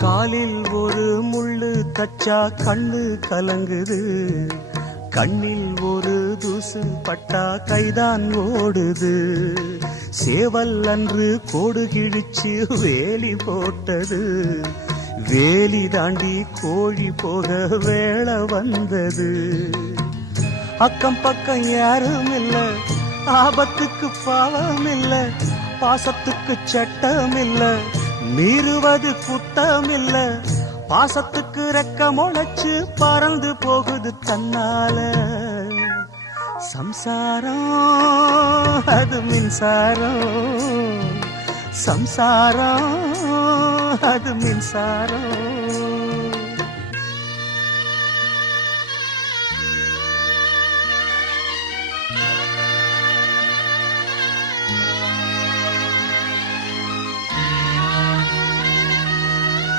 காலில் ஒரு முள்ளு தச்சா கண்ணு கலங்குது, கண்ணில் ஒரு தூசு பட்டா கைதான் ஓடுது. சேவல் அன்று கோடு கிழிச்சு வேலி போட்டது, வேலி தாண்டி கோழி போக வேளை வந்தது. அக்கம் பக்கம் யாரும் இல்ல, ஆபத்துக்கு பாவம் இல்ல, பாசத்துக்கு சட்டம் இல்ல, மீறுவது குத்தம் இல்ல, பாசத்துக்கு ரெக்க முளைச்சு பறந்து போகுது தன்னால. சம்சாரம் அது மின்சாரம், சம்சாரம் அது மின்சாரம்.